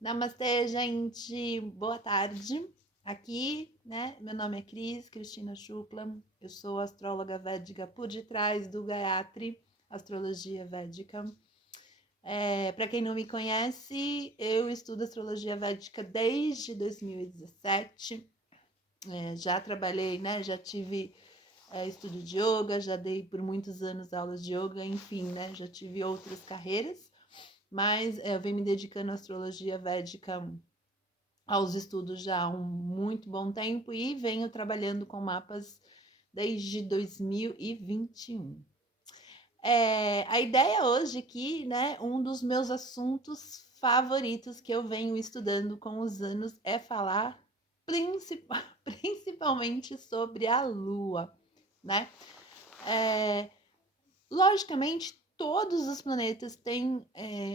Namastê, gente. Boa tarde. Aqui, né? Meu nome é Cristina Shukla. Eu sou astróloga védica por detrás do Gayatri, astrologia védica. Para quem não me conhece, eu estudo astrologia védica desde 2017. Já trabalhei, né? Já tive estudo de yoga, já dei por muitos anos aulas de yoga, enfim, né? Já tive outras carreiras, mas eu venho me dedicando à astrologia védica aos estudos já há um muito bom tempo e venho trabalhando com mapas desde 2021. A ideia hoje aqui, né, um dos meus assuntos favoritos que eu venho estudando com os anos é falar principalmente sobre a Lua, né? Logicamente, todos os planetas têm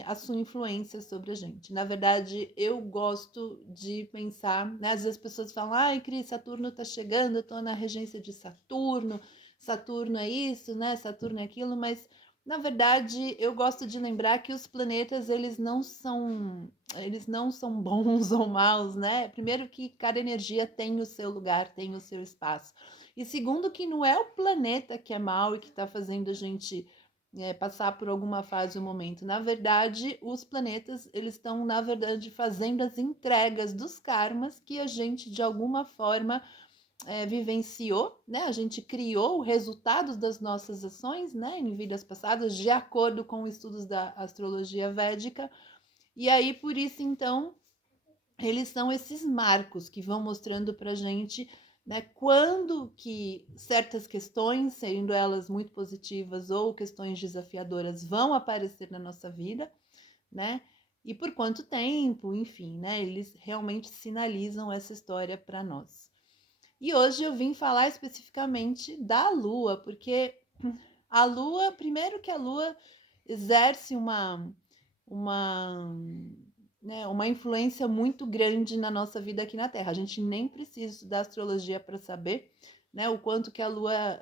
a sua influência sobre a gente. Na verdade, eu gosto de pensar, né? Às vezes as pessoas falam, ai, Cris, Saturno tá chegando, eu tô na regência de Saturno, Saturno é isso, né? Saturno é aquilo, mas na verdade, eu gosto de lembrar que os planetas, eles não são bons ou maus, né? Primeiro que cada energia tem o seu lugar, tem o seu espaço. E segundo, que não é o planeta que é mal e que está fazendo a gente passar por alguma fase ou momento. Na verdade, os planetas, eles estão, na verdade, fazendo as entregas dos karmas que a gente, de alguma forma, vivenciou, né? A gente criou os resultados das nossas ações, né? Em vidas passadas, de acordo com estudos da astrologia védica. E aí, por isso, então, eles são esses marcos que vão mostrando para a gente, né, quando que certas questões, sendo elas muito positivas ou questões desafiadoras, vão aparecer na nossa vida, né? E por quanto tempo, enfim, né? Eles realmente sinalizam essa história para nós. E hoje eu vim falar especificamente da Lua, porque a Lua, primeiro que a Lua exerce uma né, uma influência muito grande na nossa vida aqui na Terra. A gente nem precisa estudar astrologia para saber, né, o quanto que a Lua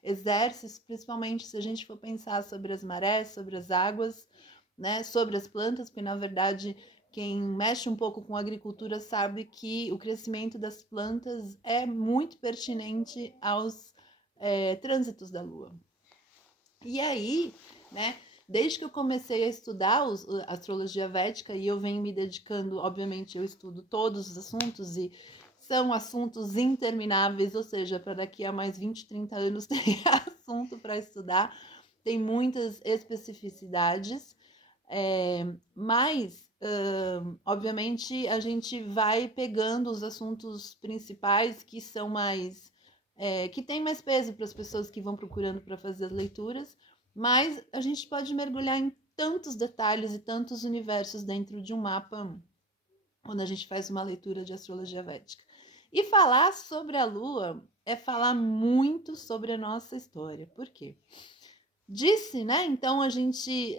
exerce, principalmente se a gente for pensar sobre as marés, sobre as águas, né, sobre as plantas, porque na verdade quem mexe um pouco com a agricultura sabe que o crescimento das plantas é muito pertinente aos trânsitos da Lua. E aí, né, desde que eu comecei a estudar a astrologia védica, e eu venho me dedicando, obviamente, eu estudo todos os assuntos, e são assuntos intermináveis, ou seja, para daqui a mais 20, 30 anos tem assunto para estudar, tem muitas especificidades, mas, obviamente, a gente vai pegando os assuntos principais que são mais que tem mais peso para as pessoas que vão procurando para fazer as leituras, mas a gente pode mergulhar em tantos detalhes e tantos universos dentro de um mapa quando a gente faz uma leitura de astrologia védica. E falar sobre a Lua é falar muito sobre a nossa história. Por quê? Disse, né? Então a gente,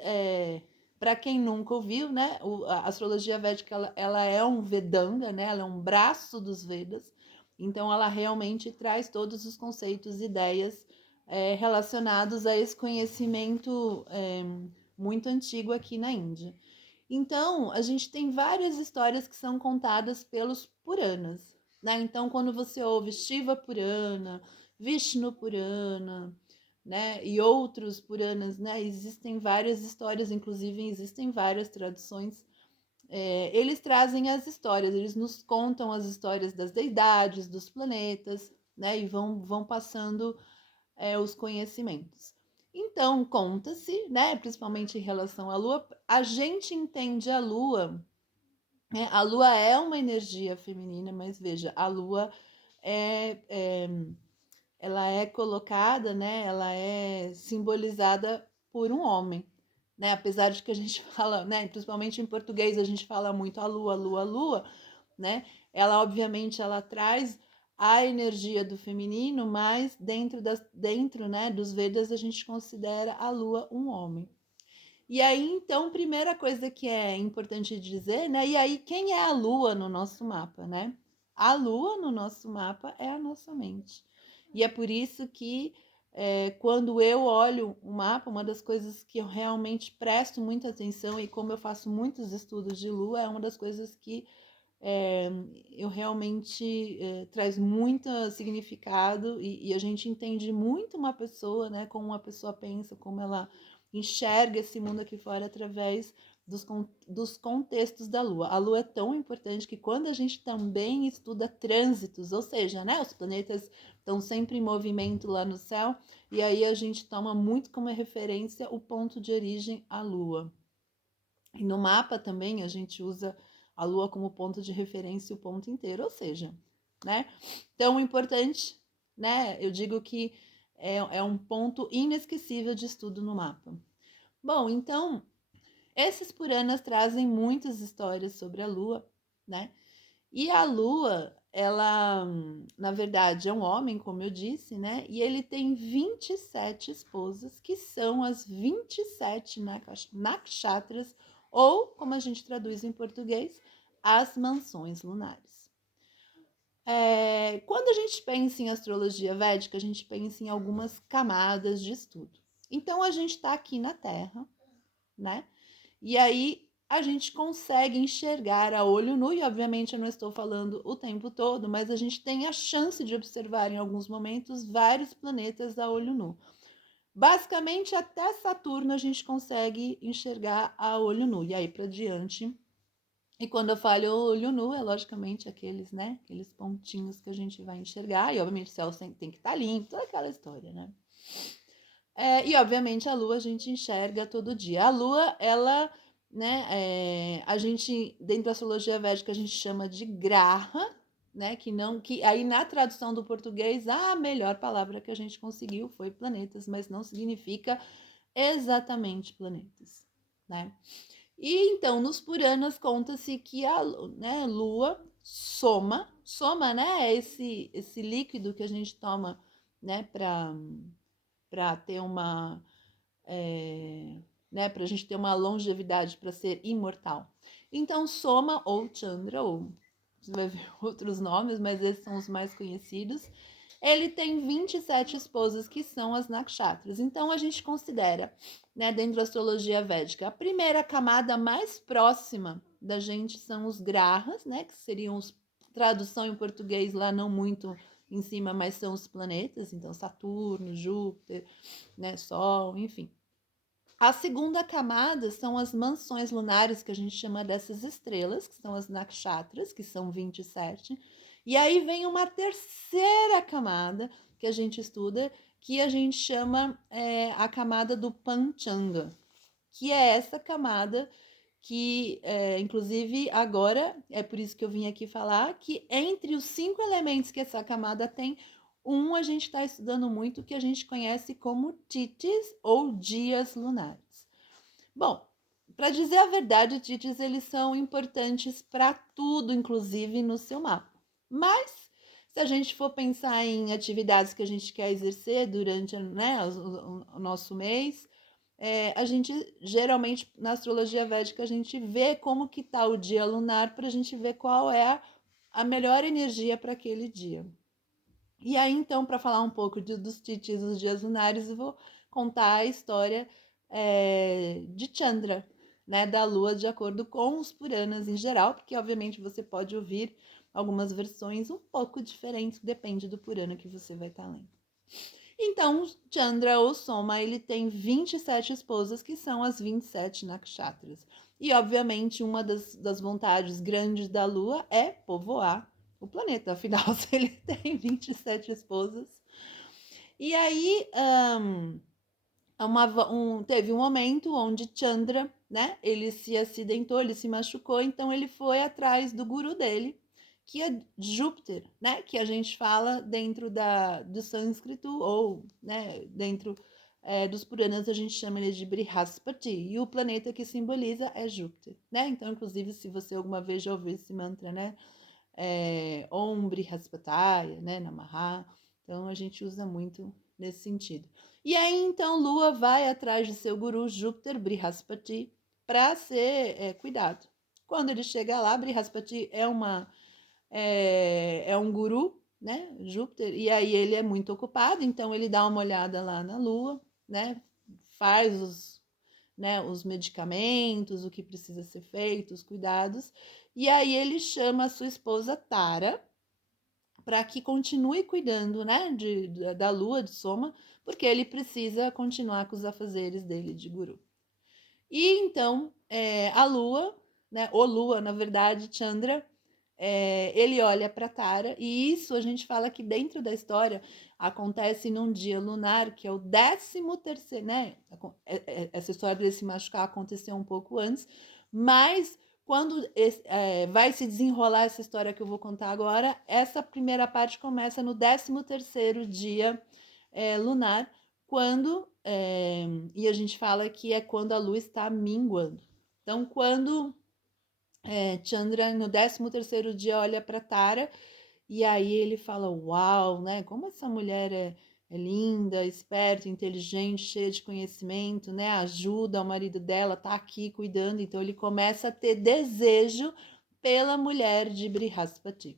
para quem nunca ouviu, né? A astrologia védica ela é um Vedanga, né? Ela é um braço dos Vedas. Então ela realmente traz todos os conceitos e ideias relacionados a esse conhecimento muito antigo aqui na Índia. Então a gente tem várias histórias que são contadas pelos Puranas, né? Então quando você ouve Shiva Purana, Vishnu Purana, né, e outros Puranas, né, existem várias histórias, inclusive existem várias traduções. Eles trazem as histórias, eles nos contam as histórias das deidades, dos planetas, né, e vão passando os conhecimentos. Então, conta-se, né, principalmente em relação à Lua, a gente entende a Lua, né, a Lua é uma energia feminina, mas veja, a Lua é, é ela é colocada, né? Ela é simbolizada por um homem, né? Apesar de que a gente fala, né? Principalmente em português a gente fala muito a lua, lua, lua, né? Ela obviamente ela traz a energia do feminino, mas dentro, né? Dos Vedas a gente considera a lua um homem. E aí, então, primeira coisa que é importante dizer, né? E aí, quem é a lua no nosso mapa, né? A lua no nosso mapa é a nossa mente. E é por isso que quando eu olho o mapa, uma das coisas que eu realmente presto muita atenção, e como eu faço muitos estudos de lua, é uma das coisas que eu realmente traz muito significado, e a gente entende muito uma pessoa, né, como uma pessoa pensa, como ela enxerga esse mundo aqui fora através dos contextos da Lua. A Lua é tão importante que quando a gente também estuda trânsitos, ou seja, né, os planetas estão sempre em movimento lá no céu, e aí a gente toma muito como referência o ponto de origem, a Lua. E no mapa também a gente usa a Lua como ponto de referência o ponto inteiro, ou seja, né? Tão importante, né? Eu digo que é um ponto inesquecível de estudo no mapa. Bom, então, esses Puranas trazem muitas histórias sobre a Lua, né? E a Lua, ela, na verdade, é um homem, como eu disse, né? E ele tem 27 esposas, que são as 27 nakshatras, ou, como a gente traduz em português, as mansões lunares. Quando a gente pensa em astrologia védica, a gente pensa em algumas camadas de estudo. Então, a gente está aqui na Terra, né? E aí a gente consegue enxergar a olho nu, e obviamente eu não estou falando o tempo todo, mas a gente tem a chance de observar em alguns momentos vários planetas a olho nu. Basicamente, até Saturno a gente consegue enxergar a olho nu, e aí para diante. E quando eu falo olho nu, é logicamente aqueles, né, aqueles pontinhos que a gente vai enxergar, e obviamente o céu tem que estar limpo, toda aquela história, né? E obviamente a Lua a gente enxerga todo dia. A Lua, ela, né, a gente, dentro da astrologia védica, a gente chama de graha, né, que aí na tradução do português, a melhor palavra que a gente conseguiu foi planetas, mas não significa exatamente planetas, né? E então, nos Puranas conta-se que a, né, Lua soma, né, é esse líquido que a gente toma, né, para ter uma, né, para a gente ter uma longevidade, para ser imortal. Então, Soma ou Chandra, ou você vai ver outros nomes, mas esses são os mais conhecidos. Ele tem 27 esposas, que são as nakshatras. Então, a gente considera, né, dentro da astrologia védica, a primeira camada mais próxima da gente são os grahas, né, que seriam os, tradução em português lá não muito em cima, mas são os planetas, então Saturno, Júpiter, né, Sol, enfim. A segunda camada são as mansões lunares, que a gente chama dessas estrelas, que são as nakshatras, que são 27. E aí vem uma terceira camada que a gente estuda, que a gente chama a camada do Panchanga, que é essa camada que, inclusive, agora, é por isso que eu vim aqui falar, que entre os 5 elementos que essa camada tem, a gente está estudando muito, que a gente conhece como titis ou dias lunares. Bom, para dizer a verdade, titis eles são importantes para tudo, inclusive no seu mapa. Mas se a gente for pensar em atividades que a gente quer exercer durante, né, o nosso mês, a gente geralmente na astrologia védica a gente vê como que está o dia lunar para a gente ver qual é a melhor energia para aquele dia. E aí, então, para falar um pouco dos titis dos dias lunares, eu vou contar a história de Chandra, né, da Lua, de acordo com os Puranas em geral, porque obviamente você pode ouvir algumas versões um pouco diferentes, depende do Purana que você vai estar lendo. Então, Chandra ou Soma, ele tem 27 esposas, que são as 27 nakshatras. E, obviamente, uma das vontades grandes da Lua é povoar o planeta. Afinal, se ele tem 27 esposas. E aí, teve um momento onde Chandra, né, ele se acidentou, ele se machucou, então ele foi atrás do guru dele, que é Júpiter, né, que a gente fala dentro do sânscrito, ou, né, dentro dos Puranas a gente chama ele de Brihaspati, e o planeta que simboliza é Júpiter, né, então inclusive se você alguma vez já ouviu esse mantra, né, Om Brihaspataya, né, Namaha, então a gente usa muito nesse sentido. E aí então Lua vai atrás de seu guru Júpiter Brihaspati para ser cuidado. Quando ele chega lá, Brihaspati é um guru, né, Júpiter, e aí ele é muito ocupado, então ele dá uma olhada lá na Lua, né, faz os medicamentos, o que precisa ser feito, os cuidados, e aí ele chama a sua esposa Tara para que continue cuidando, né, da Lua, de Soma, porque ele precisa continuar com os afazeres dele de guru. E então, a Lua, né, o Lua, na verdade, Chandra, ele olha para Tara, e isso a gente fala que dentro da história acontece num dia lunar, que é o 13º, né? Essa história dele se machucar aconteceu um pouco antes, mas quando vai se desenrolar essa história que eu vou contar agora, essa primeira parte começa no 13º dia lunar, quando, e a gente fala que é quando a lua está minguando. Então, quando Chandra, no 13º dia, olha para Tara, e aí ele fala, uau, né, como essa mulher é linda, esperta, inteligente, cheia de conhecimento, né, ajuda o marido dela, tá aqui cuidando, então ele começa a ter desejo pela mulher de Brihaspati,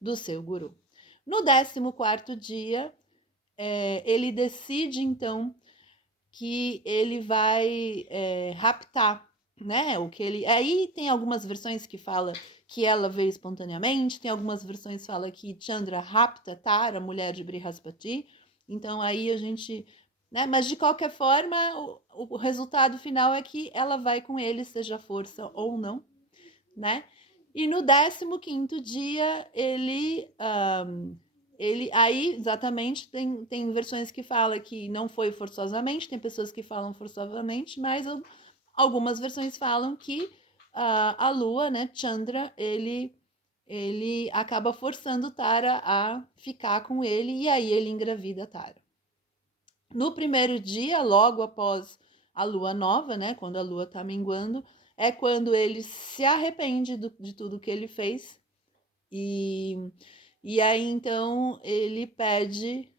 do seu guru. No 14º dia, ele decide, então, que ele vai raptar, né? O que ele. Aí tem algumas versões que fala que ela veio espontaneamente, tem algumas versões que fala que Chandra rapta Tara, mulher de Brihaspati. Então aí a gente. Né? Mas de qualquer forma, o resultado final é que ela vai com ele, seja força ou não, né? E no 15º dia, ele aí exatamente tem versões que falam que não foi forçosamente, tem pessoas que falam forçosamente, mas algumas versões falam que a Lua, né, Chandra, ele acaba forçando Tara a ficar com ele e aí ele engravida Tara. No primeiro dia, logo após a lua nova, né, quando a lua está minguando, é quando ele se arrepende de tudo que ele fez e aí então ele pede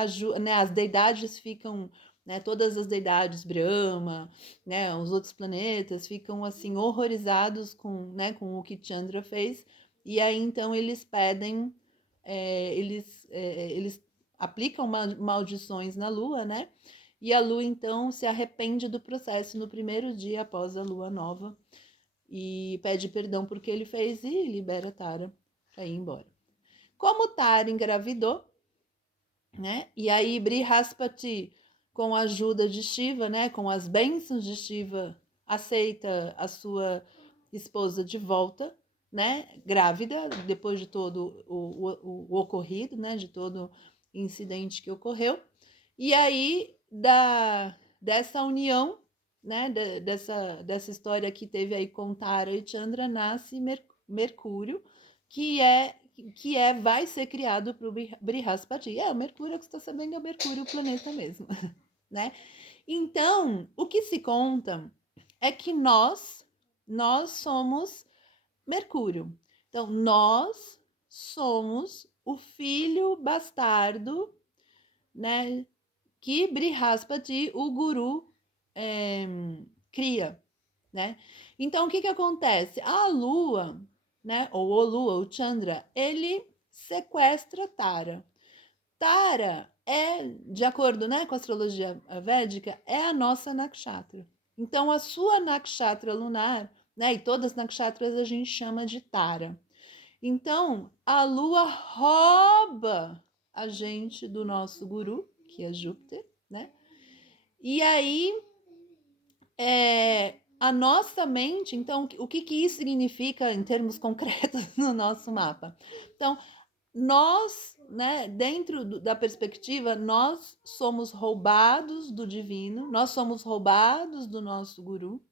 ajuda, né, as deidades ficam, né, todas as deidades, Brahma, né, os outros planetas ficam assim horrorizados com o que Chandra fez e aí então eles pedem, eles aplicam maldições na lua, né? E a lua então se arrepende do processo no primeiro dia após a lua nova e pede perdão por que ele fez e libera Tara para ir embora. Como Tara engravidou, né? E aí Brihaspati, com a ajuda de Shiva, né, com as bênçãos de Shiva, aceita a sua esposa de volta, né, grávida, depois de todo o ocorrido, né, de todo incidente que ocorreu. E aí, dessa união, né, dessa história que teve aí com Tara e Chandra, nasce Mercúrio, que vai ser criado para o Brihaspati. O Mercúrio, que você está sabendo, é o Mercúrio, o planeta mesmo, né? Então, o que se conta é que nós somos Mercúrio. Então, nós somos o filho bastardo, né, que Brihaspati, o guru, cria, né? Então, o que acontece? A Lua, né, ou o Lua, o Chandra, ele sequestra Tara. Tara de acordo, né, com a astrologia védica, é a nossa nakshatra. Então, a sua nakshatra lunar, né, e todas as nakshatras a gente chama de Tara. Então, a Lua rouba a gente do nosso guru, que é Júpiter, né? E aí, a nossa mente, então, o que isso significa em termos concretos no nosso mapa? Então, nós, né, dentro da perspectiva, nós somos roubados do divino, nós somos roubados do nosso guru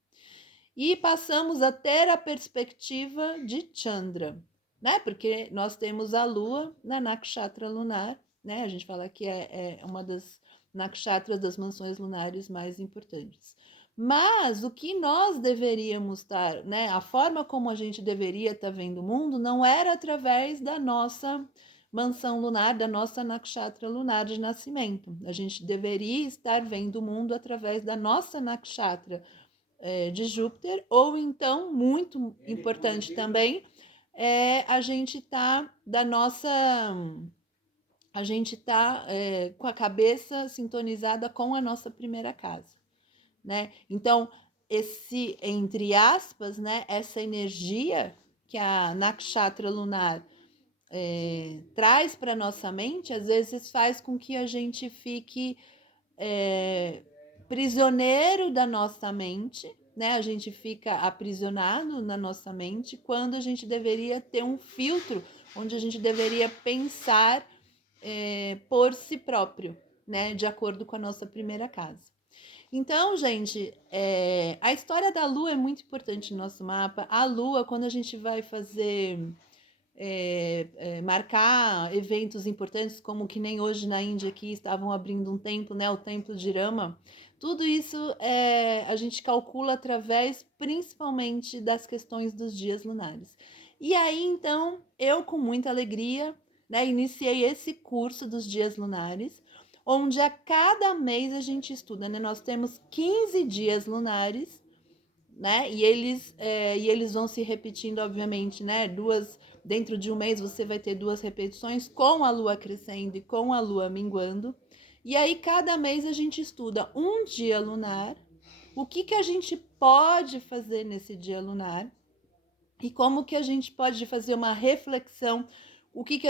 e passamos a ter a perspectiva de Chandra, né? Porque nós temos a lua na nakshatra lunar, né? A gente fala que é uma das nakshatras das mansões lunares mais importantes. Mas o que nós deveríamos estar, né? A forma como a gente deveria estar vendo o mundo não era através da nossa mansão lunar, da nossa nakshatra lunar de nascimento. A gente deveria estar vendo o mundo através da nossa nakshatra de Júpiter, ou então, muito importante também, é a gente tá com a cabeça sintonizada com a nossa primeira casa, né? Então, esse, entre aspas, né, essa energia que a nakshatra lunar traz para nossa mente, às vezes faz com que a gente fique prisioneiro da nossa mente, né? A gente fica aprisionado na nossa mente quando a gente deveria ter um filtro, onde a gente deveria pensar por si próprio, né? De acordo com a nossa primeira casa. Então, gente, a história da Lua é muito importante no nosso mapa. A Lua, quando a gente vai fazer marcar eventos importantes, como que nem hoje na Índia aqui estavam abrindo um templo, né, o templo de Rama. Tudo isso a gente calcula através, principalmente, das questões dos dias lunares. E aí, então, eu com muita alegria, né, iniciei esse curso dos dias lunares, onde a cada mês a gente estuda, né? Nós temos 15 dias lunares, né? E eles vão se repetindo, obviamente, né? Dentro de um mês você vai ter 2 repetições com a lua crescendo e com a lua minguando. E aí, cada mês a gente estuda um dia lunar, o que a gente pode fazer nesse dia lunar e como que a gente pode fazer uma reflexão, o que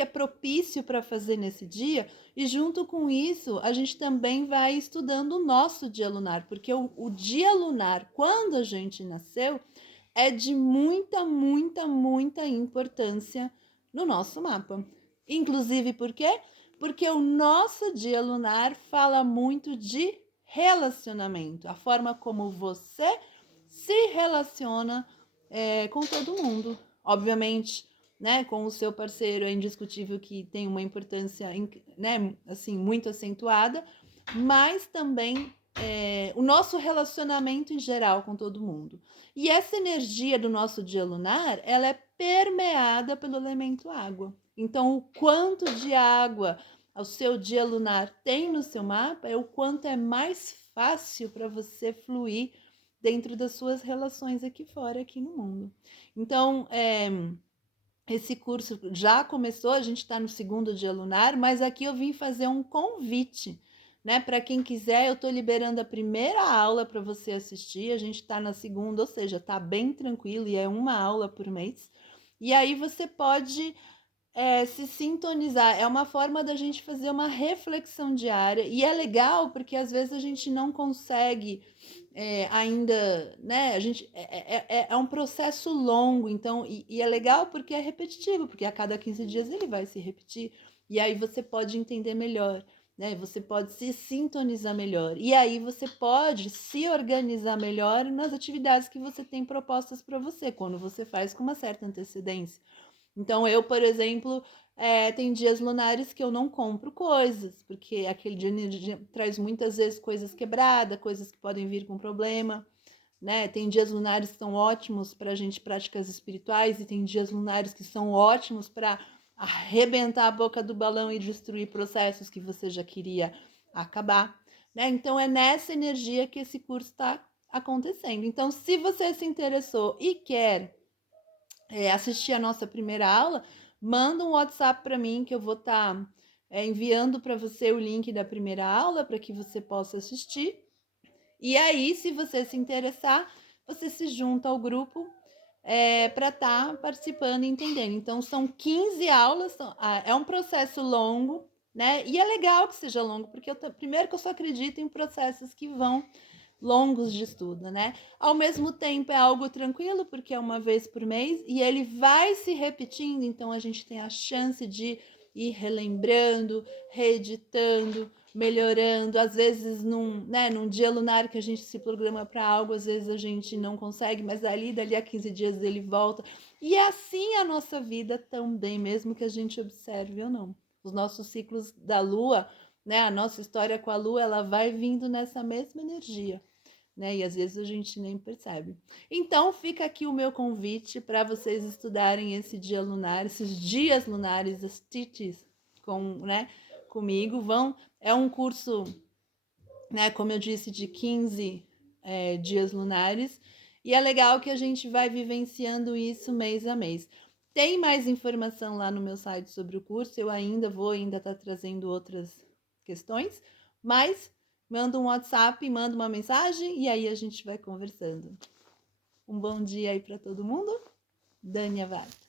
é propício para fazer nesse dia, e junto com isso a gente também vai estudando o nosso dia lunar, porque o dia lunar, quando a gente nasceu, é de muita, muita, muita importância no nosso mapa. Inclusive por quê? Porque o nosso dia lunar fala muito de relacionamento, a forma como você se relaciona com todo mundo. Obviamente, né, com o seu parceiro é indiscutível que tem uma importância, né, assim, muito acentuada, mas também o nosso relacionamento em geral com todo mundo. E essa energia do nosso dia lunar, ela é permeada pelo elemento água. Então, o quanto de água o seu dia lunar tem no seu mapa é o quanto é mais fácil para você fluir dentro das suas relações aqui fora, aqui no mundo. Então, esse curso já começou, a gente está no segundo dia lunar, mas aqui eu vim fazer um convite, né? Para quem quiser, eu estou liberando a primeira aula para você assistir. A gente está na segunda, ou seja, está bem tranquilo e é uma aula por mês. E aí você pode se sintonizar. É uma forma da gente fazer uma reflexão diária. E é legal porque às vezes a gente não consegue ainda, né? A gente é um processo longo, então, e é legal porque é repetitivo, porque a cada 15 dias ele vai se repetir. E aí você pode entender melhor. Né? Você pode se sintonizar melhor. E aí você pode se organizar melhor nas atividades que você tem propostas para você, quando você faz com uma certa antecedência. Então, eu, por exemplo, tem dias lunares que eu não compro coisas, porque aquele dia traz muitas vezes coisas quebradas, coisas que podem vir com problema, né? Tem dias lunares que são ótimos para a gente práticas espirituais e tem dias lunares que são ótimos para arrebentar a boca do balão e destruir processos que você já queria acabar, né? Então, é nessa energia que esse curso está acontecendo. Então, se você se interessou e quer assistir a nossa primeira aula, manda um WhatsApp para mim que eu vou estar enviando para você o link da primeira aula para que você possa assistir. E aí, se você se interessar, você se junta ao grupo para estar participando e entendendo. Então, são 15 aulas, é um processo longo, né? E é legal que seja longo, porque primeiro que eu só acredito em processos que vão longos de estudo, né? Ao mesmo tempo é algo tranquilo, porque é uma vez por mês e ele vai se repetindo, então a gente tem a chance de ir relembrando, reeditando, melhorando. Às vezes, num dia lunar que a gente se programa para algo, às vezes a gente não consegue, mas dali a 15 dias ele volta. E é assim a nossa vida também, mesmo que a gente observe ou não. Os nossos ciclos da Lua, né? A nossa história com a Lua, ela vai vindo nessa mesma energia. Né? E às vezes a gente nem percebe. Então fica aqui o meu convite para vocês estudarem esse dia lunar, esses dias lunares, as titis, comigo. É um curso, né, como eu disse, de 15 dias lunares. E é legal que a gente vai vivenciando isso mês a mês. Tem mais informação lá no meu site sobre o curso, eu ainda tá trazendo outras questões, mas manda um WhatsApp, manda uma mensagem e aí a gente vai conversando. Um bom dia aí para todo mundo. Dânia Vaz.